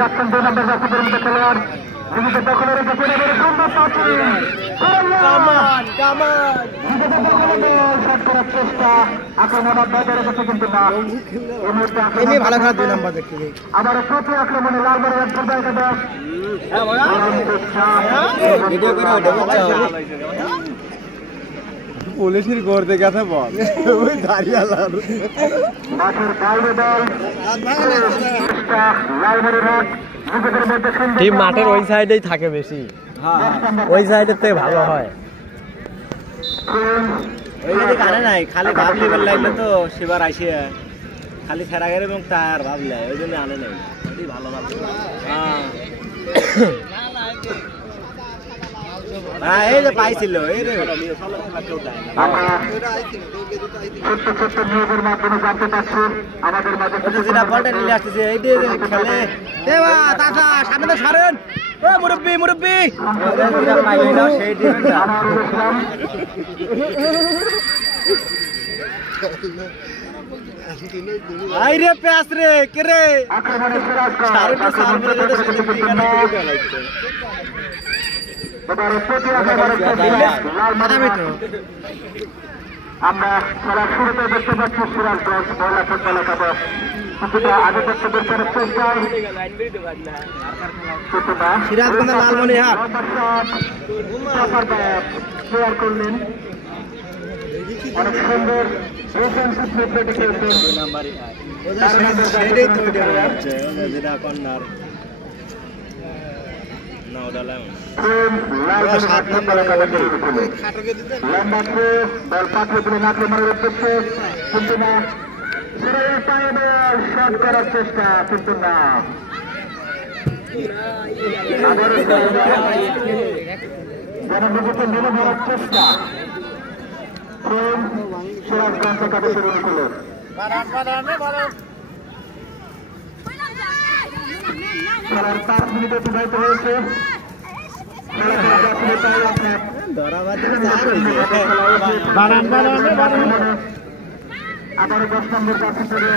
যাচ্ছেন 2 নম্বর জার্সি পরিমিত খেলোয়াড় নিজেদের দখলে রেখেছেন এবারে সুন্দর শট করার চেষ্টা আক্রমণ বজায় রেখেছে কিন্তু না এই মুহূর্তে ভালো খেলা 2 নম্বর দেখতে আবার প্রতি আক্রমণে লালবাড়ির ফুটবল দল পুলিশের করতে গেছে বল ওই দাঁড়িয়ে মাঠের বাইরে দল লালবাড়ির টিম মাঠের ওই সাইডেই থাকে বেশি, ওই সাইডের থেকে ভালো হয়। কানে নাই খালি ভাব লিবার লাগলে তো সেবার আসে খালি ফেরা গেলে এবং তার ভাবলে ওই জন্য আনে নাই ভালো ভাবছে। হ্যাঁ এই যে পাইছিল এই রে যেটা বলটা নিয়ে আসতেছে এই যে খেলে সামনে তো সারেন মুরব্বী মুরব্বী সেই আই রে প্যাস রে কে রে আমরা খেলার শুরুতে দেখতে পাচ্ছি সিরাজগঞ্জ মহিলা ফুটবল একাদশ কিছুটা আধিপত্য করার চেষ্টায় সিরাজগঞ্জের লালমনিরহাট ক্লিয়ার করলেন অনেক সুন্দর শট করার চেষ্টা কিন্তু না জনগণকে মেলে ধরার চেষ্টা সিরাজগঞ্জ একাদশের অনুকূলে খেলার 5 মিনিট অতিবাহিত হয়েছে আবারও 10 নম্বর জার্সি পরে